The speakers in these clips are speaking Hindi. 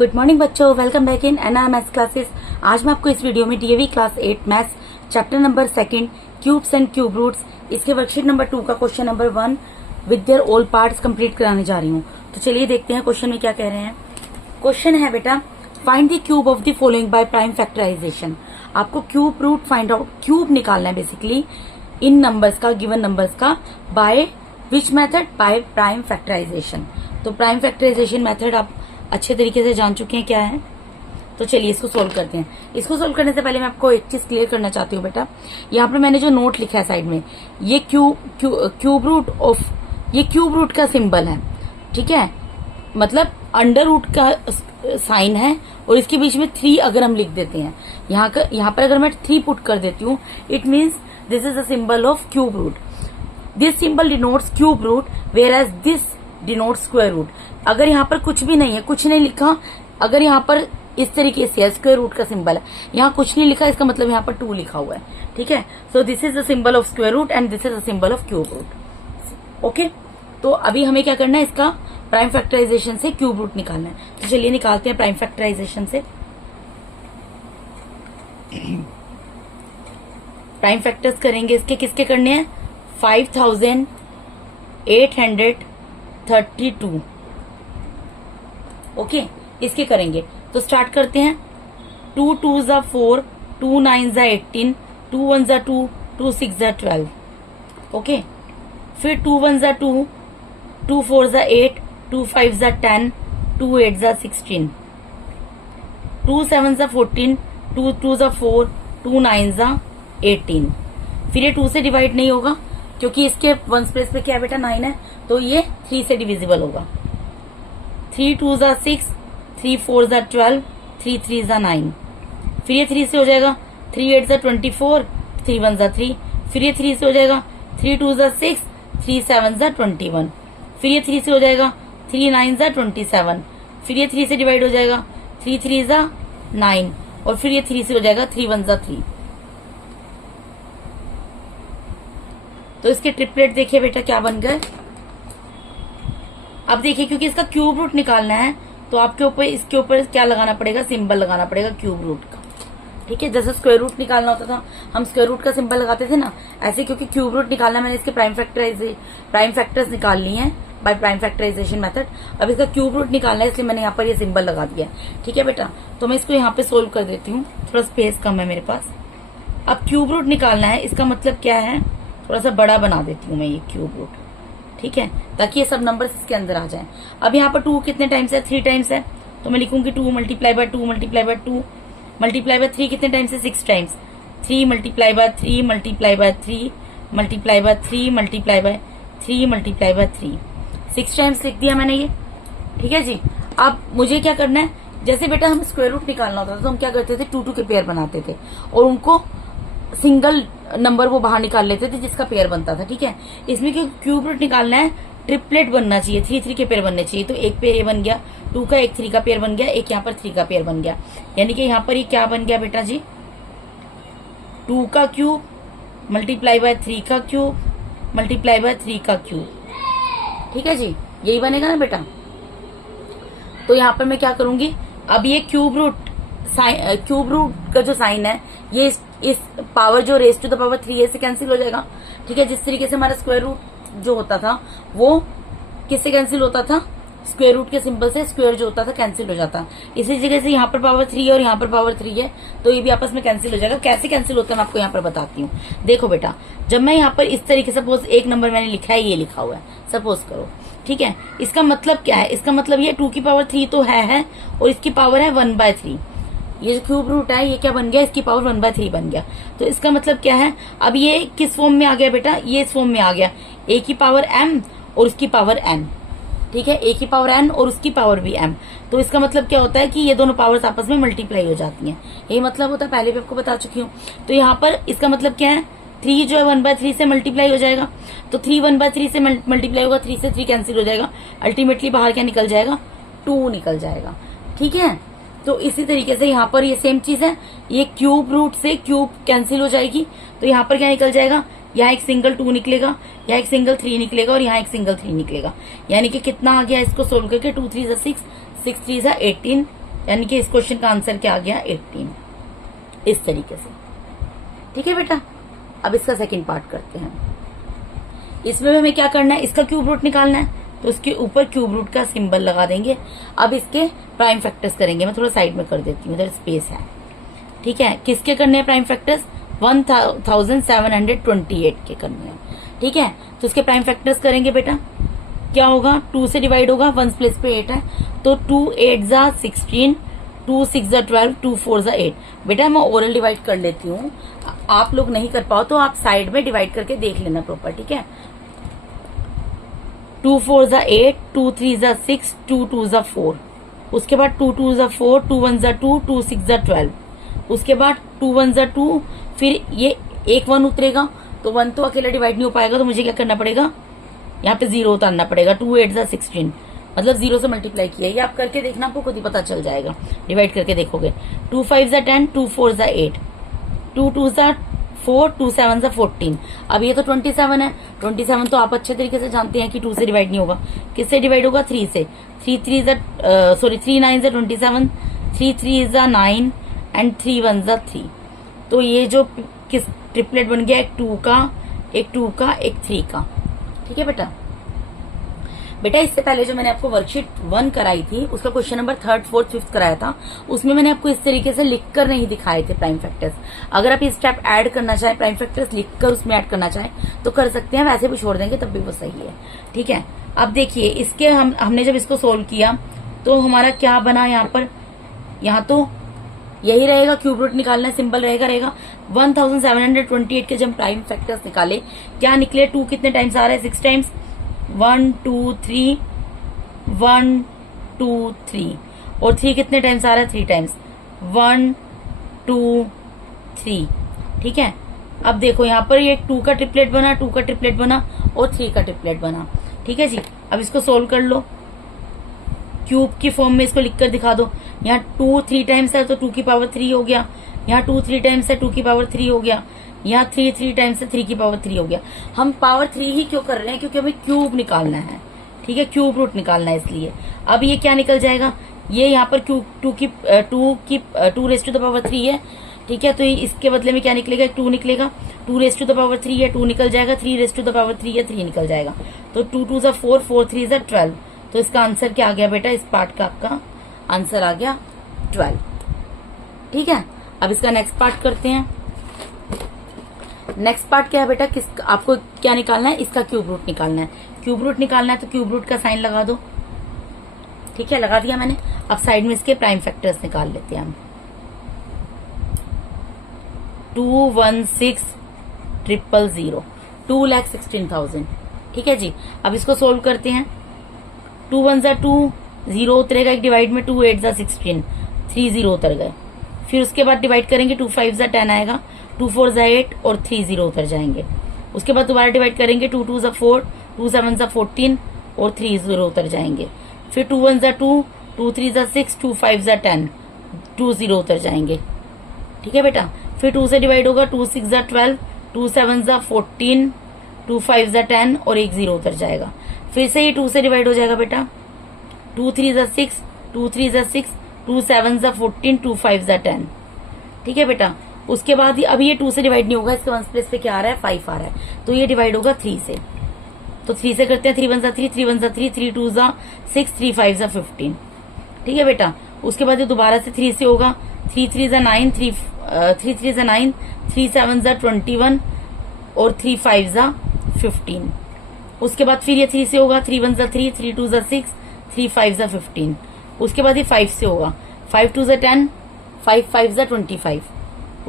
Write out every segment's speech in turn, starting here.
गुड मॉर्निंग बच्चों, welcome back in NR maths classes. आज मैं आपको इस वीडियो में DAV class 8 maths chapter number 2 cubes and cube roots इसके वर्कशीट नंबर 2 का question number 1 with their all parts complete कराने जा रही हूँ। तो चलिए देखते हैं क्वेश्चन में क्या कह रहे हैं। क्वेश्चन है बेटा, find the cube of the following by prime factorisation. आपको cube root find out, cube निकालना है बेसिकली इन नंबर्स का, गिवन नंबर्स का, by which method, by prime factorisation. तो प्राइम फैक्टराइजेशन मेथड आप अच्छे तरीके से जान चुके हैं क्या है। तो चलिए इसको सोल्व करते हैं। इसको सोल्व करने से पहले मैं आपको एक चीज क्लियर करना चाहती हूँ बेटा। यहाँ पर मैंने जो नोट लिखा है साइड में, ये क्यूब रूट ऑफ, ये क्यूब रूट का सिंबल है, ठीक है। मतलब अंडर रूट का साइन है और इसके बीच में 3 अगर हम लिख देते हैं, यहाँ पर अगर मैं 3 पुट कर देती हूँ, it means this is the symbol of cube root. This symbol denotes cube root whereas this denotes square root. अगर यहाँ पर कुछ भी नहीं है, कुछ नहीं लिखा, अगर यहाँ पर इस तरीके से स्क्वायर रूट का सिंबल है, यहाँ कुछ नहीं लिखा, इसका मतलब यहाँ पर 2 लिखा हुआ है, ठीक है। So this is the symbol of square root and this is the symbol of cube root. Okay, तो अभी हमें क्या करना है, इसका प्राइम फैक्टराइजेशन से क्यूब रूट निकालना है। तो चलिए निकालते हैं प्राइम फैक्टराइजेशन से। प्राइम फैक्टर्स करेंगे इसके, किसके करने हैं, 5832। ओके, इसके करेंगे। तो स्टार्ट करते हैं। 2 2 ज़ा 4, 2 9 ज़ा 18, 2 1 ज़ा 2, 2 6 ज़ा 12। ओके, फिर 2 1 ज़ा 2, 2 4 ज़ा 8, 2 5 ज़ा 10, 2 8 ज़ा 16, 2 7 ज़ा 14, 2 2 ज़ा 4, 2 9 ज़ा 18। फिर ये 2 से डिवाइड नहीं होगा क्योंकि इसके वंस प्लेस पे क्या है बेटा, 9 है, तो ये 3 से डिविजिबल होगा। 3 2 ज़ा 6, 3 4 ज़ा 12, 3 3 ज़ा 9। फिर ये 3 से हो जाएगा, 3 8 ज़ा 24, 3 1 ज़ा 3। फिर ये 3 से हो जाएगा, 3 2 ज़ा 6, 3 7 ज़ा 21। फिर ये 3 से हो जाएगा, 3 9 ज़ा 27। फिर ये 3 से डिवाइड हो जाएगा, 3 3 ज़ा 9। और फिर ये 3 से हो जाएगा, 3 1 ज़ा 3। तो इसके ट्रिपलेट देखिए बेटा क्या बन गए। अब देखिए, क्योंकि इसका क्यूब रूट निकालना है तो आपके ऊपर, इसके ऊपर क्या लगाना पड़ेगा, सिंबल लगाना पड़ेगा क्यूब रूट का, ठीक है। जैसे स्क्वायर रूट निकालना होता था, हम स्क्वायर रूट का सिंबल लगाते थे ना, ऐसे क्योंकि क्यूब रूट निकालना है, मैंने इसके प्राइम फैक्टर्स निकाल लिए हैं बाय प्राइम फैक्टराइजेशन मेथड। अब इसका क्यूब रूट निकालना है, इसलिए मैंने यहाँ पर ये सिंबल लगा दिया, ठीक है बेटा। तो मैं इसको यहाँ पे सोल्व कर देती हूँ, थोड़ा स्पेस कम है मेरे पास। अब क्यूब रूट निकालना है, इसका मतलब क्या है, थोड़ा सा बड़ा बना देती हूँ मैं ये क्यूब रूट, ठीक है, ताकि ये सब नंबर्स इसके अंदर आ जाएं। अब यहाँ पर 2 कितने टाइम्स है, 3 टाइम्स है, तो मैं लिखूंगी 2 multiply by 2 multiply by 2 multiply by 3 कितने टाइम्स है, 6 times. 3 multiply by 3 multiply by 3 multiply by 3 multiply by 3 multiply by 3, 6 times लिख दिया मैंने ये, ठीक है जी। अब मुझे क्या करना है, जैसे बेटा हम स्क्वायर रूट निकालना होता था तो हम क्या करते थे, 2 2 के पेयर बनाते थे और उनको सिंगल नंबर वो बाहर निकाल लेते थे जिसका पेयर बनता था, ठीक है। इसमें क्यूब रूट निकालना है, ट्रिपलेट बनना चाहिए, 3 3 के पेयर बनने चाहिए। तो एक पेयर ये बन गया 2 का, एक 3 का पेयर बन गया, एक यहाँ पर 3 का पेयर बन गया, यानी कि यहाँ पर ये क्या बन गया बेटा जी, 2 का क्यूब मल्टीप्लाई बाय 3 का क्यूब मल्टीप्लाई बाय 3 का क्यूब, ठीक है जी, यही बनेगा ना बेटा। तो यहाँ पर मैं क्या करूंगी, अब ये क्यूब रूट का जो साइन है, ये इस पावर जो रेस टू द पावर 3 से कैंसिल हो जाएगा, ठीक है। जिस तरीके से हमारा स्क्वायर रूट जो होता था वो किससे कैंसिल होता था, स्क्वायर रूट के सिंबल से स्क्वायर जो होता था कैंसिल हो जाता। इसी जगह से यहाँ पर पावर 3 है और यहाँ पर पावर 3 है, तो ये भी आपस में कैंसिल हो जाएगा। कैसे कैंसिल होता है मैं आपको यहाँ पर बताती हूँ। देखो बेटा, जब मैं यहाँ पर इस तरीके से, सपोज एक नंबर मैंने लिखा है, ये लिखा हुआ है, सपोज करो, ठीक है। इसका मतलब क्या है, इसका मतलब ये 2 की पावर 3 तो है और इसकी पावर है 1/3। ये जो क्यूब रूट है ये क्या बन गया, इसकी पावर 1/3 बन गया। तो इसका मतलब क्या है, अब ये किस फॉर्म में आ गया बेटा, ये इस फॉर्म में आ गया, a की पावर m और उसकी पावर n, ठीक है, a की पावर n और उसकी पावर भी m। तो इसका मतलब क्या होता है कि ये दोनों पावर्स आपस में मल्टीप्लाई हो जाती हैं, यही मतलब होता है, पहले भी आपको बता चुकी हूँ। तो यहाँ पर इसका मतलब क्या है, 3 जो है 1/3 से मल्टीप्लाई हो जाएगा, तो 3 1/3 से मल्टीप्लाई होगा, 3 से 3 कैंसिल हो जाएगा, अल्टीमेटली बाहर क्या निकल जाएगा, 2 निकल जाएगा, ठीक है। तो इसी तरीके से यहाँ पर ये सेम चीज है, ये क्यूब रूट से क्यूब कैंसिल हो जाएगी, तो यहाँ पर क्या निकल जाएगा, यहाँ एक सिंगल 2 निकलेगा, यहाँ एक सिंगल 3 निकलेगा और यहाँ एक सिंगल 3 निकलेगा। यानी कि कितना आ गया इसको सोल्व करके, 2 3 6, 6 3 18, यानी कि इस क्वेश्चन का आंसर क्या आ गया 18, इस तरीके से। ठीक है बेटा, अब इसका सेकंड पार्ट करते हैं। इसमें हमें क्या करना है, इसका क्यूब रूट निकालना है, तो उसके ऊपर क्यूब रूट का सिंबल लगा देंगे। अब इसके प्राइम फैक्टर्स करेंगे, मैं थोड़ा साइड में कर देती हूँ, इधर स्पेस है। ठीक है, किसके करने हैं प्राइम फैक्टर्स, 1728 के करने हैं। ठीक है, तो इसके प्राइम फैक्टर्स करेंगे बेटा, क्या होगा, 2 से डिवाइड होगा, 1 प्लेस पे 8 है, तो 2 8 जा 16, 2 6 जा 12, 2 4 जा 8। बेटा मैं ओरल डिवाइड कर लेती हूँ, आप लोग नहीं कर पाओ तो आप साइड में डिवाइड करके देख लेना प्रॉपर। ठीक है, 2 4 जा 8, 2 3 जा 6, 2 2 जा 4, उसके बाद 2 2 जा 4, 2 1 जा 2, 2 6 जा 12, उसके बाद 2 1 जा 2, फिर ये एक 1 उतरेगा, तो 1 तो अकेला डिवाइड नहीं हो पाएगा, तो मुझे क्या करना पड़ेगा, यहाँ पे 0 उतारना पड़ेगा। 2 8 जा 16, मतलब 0 से मल्टीप्लाई किया, ये आप करके देखना, आपको खुद ही पता चल जाएगा, डिवाइड करके देखोगे। 2 5 जा 10, 2 4 जा 8, 2 2 जा 4, 2 7 जा 14। अब ये तो 27 है, 27 तो आप अच्छे तरीके से जानते हैं कि 2 से डिवाइड नहीं होगा, किससे डिवाइड होगा, 3 से। 3 9 जा 27, 3 3 जा 9 एंड 3 1 जा 3। तो ये जो किस ट्रिपलेट बन गया, एक 2 का, एक 2 का, एक 3 का। ठीक है बेटा, इससे पहले जो मैंने आपको वर्कशीट 1 कराई थी, उसका question number 3rd 4th 5th कराया था, उसमें मैंने आपको इस तरीके से लिखकर नहीं दिखाए थे प्राइम फैक्टर्स। अगर आप ये स्टेप ऐड करना चाहें, प्राइम फैक्टर्स लिखकर उसमें ऐड करना चाहें तो कर सकते हैं, वैसे भी छोड़ देंगे तब भी वो सही है। ठीक है, अब देखिए इसके हमने जब इसको सोल्व किया तो हमारा क्या बना, यहाँ तो यही रहेगा, क्यूब रूट निकालना है, सिंबल रहेगा 1728 के जब प्राइम फैक्टर्स निकाले, क्या निकले, 2 कितने टाइम्स आ रहा है, 6 टाइम्स, 1 2 3, 1 2 3, और 3 कितने टाइम्स आ रहा है, 3 टाइम्स, 1 2 3। ठीक है, अब देखो यहाँ पर ये 2 का ट्रिपलेट बना, 2 का ट्रिपलेट बना और 3 का ट्रिपलेट बना। ठीक है जी, अब इसको सोल्व कर लो, क्यूब की फॉर्म में इसको लिखकर दिखा दो। यहाँ 2 3 टाइम्स है तो 2 की पावर 3 हो गया, यहाँ 2 3 टाइम्स है 2 की पावर 3 हो गया, यहाँ 3 3 टाइम्स है 3 की पावर 3 हो गया। हम पावर 3 ही क्यों कर रहे हैं, क्योंकि हमें क्यूब निकालना है। ठीक है, क्यूब रूट निकालना है, इसलिए अब ये क्या निकल जाएगा, ये यहाँ पर cube 2 raise to the power 3 है। ठीक है, तो इसके बदले में क्या निकलेगा, 2 निकलेगा, 2 रेज़ टू द पावर 3 है, 2 निकल जाएगा, 3 रेज़ टू द पावर 3 है, 3 निकल जाएगा, तो 2 2 जा 4, 4 3 जा 12। तो इसका आंसर क्या आ गया बेटा, इस पार्ट का आपका आंसर आ गया 12। ठीक है, अब इसका नेक्स्ट पार्ट करते हैं। नेक्स्ट पार्ट क्या है बेटा, आपको क्या निकालना है, इसका क्यूब रूट निकालना है। क्यूब रूट निकालना है तो क्यूब रूट का साइन लगा दो। ठीक है, लगा दिया मैंने। अब साइड में इसके प्राइम फैक्टर्स निकाल लेते हैं हम। 216,000, 2,16,000। ठीक है जी, अब इसको सोल्व करते हैं। 2 1 जा 2, 0 उतरेगा एक डिवाइड में, 2 8 जा 16, 3 0 उतर गए। फिर उसके बाद डिवाइड करेंगे, 2 5 जा 10 आएगा, 2 4 जा 8 और 3 0 उतर जाएंगे। उसके बाद दोबारा डिवाइड करेंगे, 2 2 जा 4, 2 7 जा 14 और 3 0 उतर जाएंगे। फिर 2 1 जा 2, 2 3 जा 6, 2 5 जा 10, 2 0 उतर जाएंगे। ठीक है बेटा, फिर 2 से डिवाइड होगा, 2 6 जा 12, 2 7 जा 14, 2 5 जा 10 और 1 0 उतर जाएगा। फिर से ये 2 से डिवाइड हो जाएगा बेटा, 2 3 जा 6, 2 3 जा 6, 2 7 जा 14, 2 5 जा 10। ठीक है बेटा, उसके बाद अब ये 2 से डिवाइड नहीं होगा, इसके 1 प्लेस पे क्या आ रहा है, 5 आ रहा है, तो ये डिवाइड होगा 3 से। तो 3 से करते हैं, 3 1 जा 3, 3 1 जा 3, 3 2 जा 6, 3 5 जा 15। ठीक है बेटा, उसके बाद ये दोबारा से 3 से होगा, 3 3 जा 9, 3 3 जा 9, 3 7 जा 21 और 3 5 जा 15। उसके बाद फिर ये 3 से होगा, 3 1 जा 3, 3 2 जा 6, 3 5 जा 15। उसके बाद ये 5 से होगा, 5 2 जा 10, 5 5 जा 25।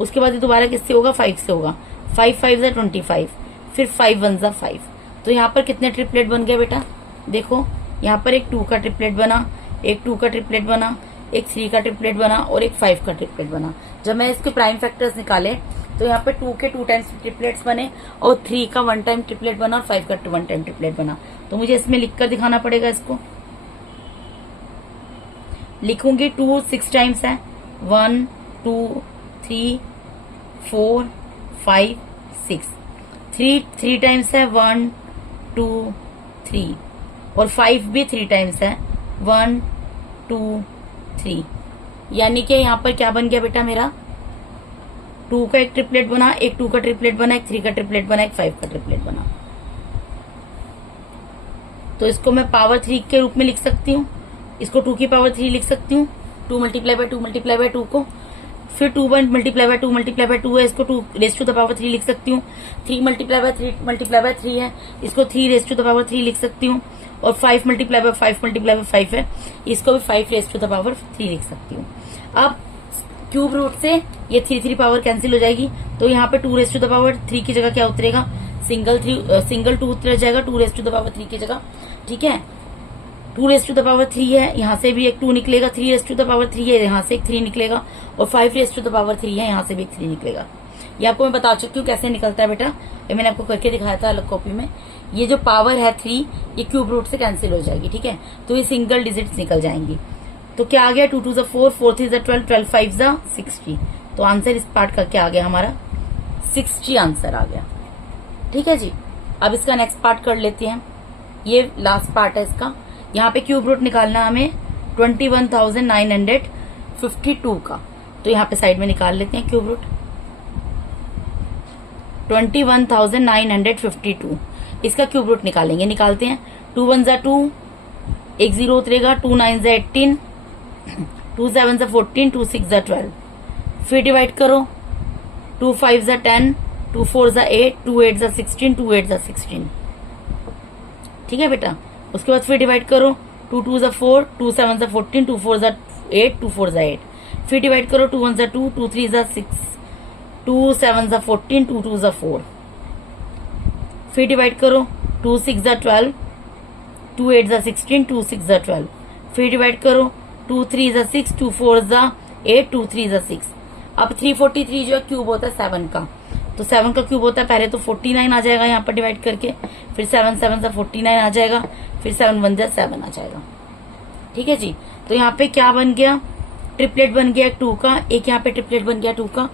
उसके बाद ये दोबारा किससे होगा, 5 से होगा, 5 5 जा 25, फिर 5 1 जा 5। तो यहाँ पर कितने ट्रिपलेट बन गए बेटा, देखो यहाँ पर एक 2 का ट्रिपलेट बना, एक 2 का ट्रिपलेट बना, एक 3 का ट्रिपलेट बना और एक 5 का ट्रिपलेट बना। जब मैं इसके प्राइम फैक्टर्स निकाले तो यहाँ पे 2 के 2 टाइम्स ट्रिपलेट्स बने और 3 का 1 टाइम ट्रिपलेट बना और 5 का 1 टाइम ट्रिपलेट बना। तो मुझे इसमें लिखकर दिखाना पड़ेगा, इसको लिखूंगी। 2 6 टाइम्स है, 1 2 3 4 5 6। 3 टाइम्स है, 1 2 3 और 5 भी 3 टाइम्स है, 1 2 3 यानी कि यहाँ पर क्या बन गया बेटा मेरा, 2 का एक ट्रिपलेट बना, एक 2 का ट्रिपलेट बना, एक 3 का ट्रिपलेट बना, एक 5 का ट्रिपलेट बना। तो इसको मैं पावर 3 के रूप में लिख सकती हूँ, इसको 2 की पावर 3 लिख सकती हूँ, 2 मल्टीप्लाई बाय 2 मल्टीप्लाई बाय 2 को, फिर 2 मल्टीप्लाई बाय 2 मल्टीप्लाई बाय 2 है, इसको 2 रेज टू द पावर 3 लिख सकती हूँ, 3 मल्टीप्लाई बाय 3 मल्टीप्लाई बाय 3 है, इसको 3 रेज टू द पावर 3 लिख सकती हूँ, और 5 मल्टीप्लाई बाय 5 मल्टीप्लाई बाय 5 है, इसको भी 5 रेज टू द पावर 3 लिख सकती हूँ। अब क्यूब रूट से ये 3 पावर कैंसिल हो जाएगी, तो यहाँ पे 2 रेज टू द पावर 3 की जगह क्या उतरेगा, सिंगल 2 उतर जाएगा 2 रेज टू द पावर 3 की जगह। ठीक है, 2 रेज टू द पावर 3 है, यहाँ से भी एक 2 निकलेगा, 3 रेज टू द पावर 3 है, यहाँ से एक 3 निकलेगा, और 5 रेज टू द पावर 3 है, यहाँ से भी एक 3 निकलेगा। ये आपको मैं बता चुकी हूँ कैसे निकलता है बेटा, ये मैंने आपको करके दिखाया था अलग कॉपी में। ये जो पावर है 3, ये क्यूब रूट से कैंसिल हो जाएगी। ठीक है, तो ये सिंगल डिजिट निकल जाएंगी। तो क्या आ गया, 2 2 4, 4 3 12, 12 5 60। तो आंसर इस पार्ट का क्या आ गया हमारा, 60 आंसर आ गया। ठीक है जी, अब इसका नेक्स्ट पार्ट कर लेते हैं। ये लास्ट पार्ट है इसका। यहाँ पे क्यूब रूट निकालना है हमें 21,952 का, तो यहाँ पे साइड में निकाल लेते हैं क्यूब रूट 21,952। इसका क्यूब रूट निकालेंगे, निकालते हैं। 2 1 2, एक 0 उतरेगा, 2 9 18, 2 7 14, 2 6 12। फिर डिवाइड करो, 2 5 10, 2 4 8, 2 8 16, 2 8 16। ठीक है बेटा, उसके बाद फिर डिवाइड करो, 2 2 4, 2 7 14, 2 4 8, 2 4 8। फिर डिवाइड करो, 2 1 2, 2 3 6, 2 7 14, 2 2 4। फिर डिवाइड करो, 2 6 12, 2 8 16, 2 6 12। फिर डिवाइड करो, 2 3 6, 2 4 8, 2 3 6। अब 343 जो क्यूब होता है 7 का, तो 7 का क्यूब होता है, पहले तो 49 आ जाएगा यहाँ पर डिवाइड करके, फिर 7 7 49 आ जाएगा, फिर 7 1 7 आ जाएगा। ठीक है जी, तो यहाँ पे क्या बन गया, ट्रिपलेट बन गया 2 का, एक यहाँ पे ट्रिपलेट बन गया 2 का,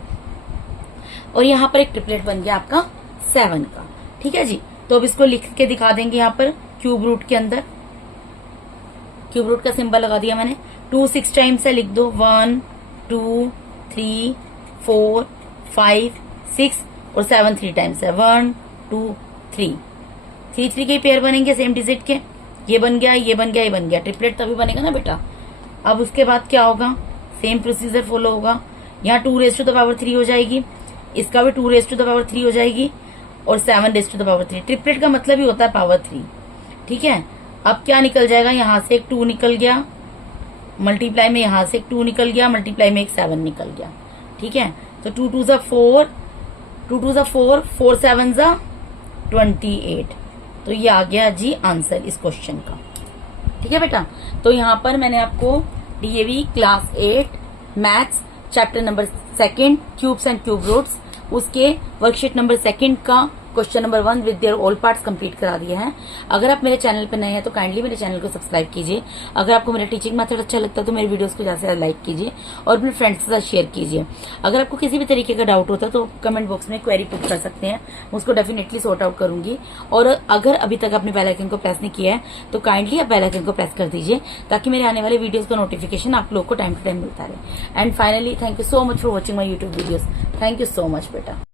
और यहाँ पर एक ट्रिपलेट बन गया आपका 7 का। ठीक है जी, तो अब इसको लिख के दिखा देंगे यहाँ पर क्यूब रूट के अंदर। क्यूब रूट का सिंबल लगा दिया मैंने। 2 6 टाइम्स है, लिख दो, 1 2 3 4 5 6, और 7 3 टाइम्स है, 1 2 3। 3 3 के पेयर बनेंगे सेम डिजिट के, ये बन गया, ये बन गया, ये बन गया, ट्रिपलेट तभी बनेगा ना बेटा। अब उसके बाद क्या होगा, सेम प्रोसीजर फॉलो होगा। यहाँ 2 रेज टू द पावर 3 हो जाएगी, इसका भी 2 रेज टू द पावर 3 हो जाएगी, और 7 raise to the power 3। Triplet का मतलब ही होता है पावर 3। ठीक है, अब क्या निकल जाएगा, यहाँ से एक 2 निकल गया, मल्टीप्लाई में यहाँ से एक 2 निकल गया, मल्टीप्लाई में एक 7 निकल गया। ठीक है, तो 2 2 4, 2 2 4, 4 7 28। तो ये आ गया जी आंसर इस क्वेश्चन का। ठीक है बेटा, तो यहाँ पर मैंने आपको DAV class 8 maths chapter number 2 cubes and cube roots, उसके वर्कशीट नंबर 2 का question number 1 with their all parts complete करा दिए हैं। अगर आप मेरे चैनल पर नए हैं तो काइंडली मेरे चैनल को सब्सक्राइब कीजिए। अगर आपको मेरा टीचिंग मेथड अच्छा लगता है तो मेरे वीडियोस को ज्यादा से ज्यादा लाइक कीजिए और अपने फ्रेंड्स के साथ शेयर कीजिए। अगर आपको किसी भी तरीके का डाउट होता है तो कमेंट बॉक्स में क्वेरी पुट कर सकते हैं, उसको डेफिनेटली सॉर्ट आउट करूंगी। और अगर अभी तक आपने बेल आइकन को प्रेस नहीं किया है तो काइंडली आप बेल आइकन को प्रेस कर दीजिए, ताकि मेरे आने वाले वीडियोस का नोटिफिकेशन आप लोग को टाइम टू टाइम मिलता रहे। And finally thank you so much for watching my YouTube videos. Thank you so much बेटा।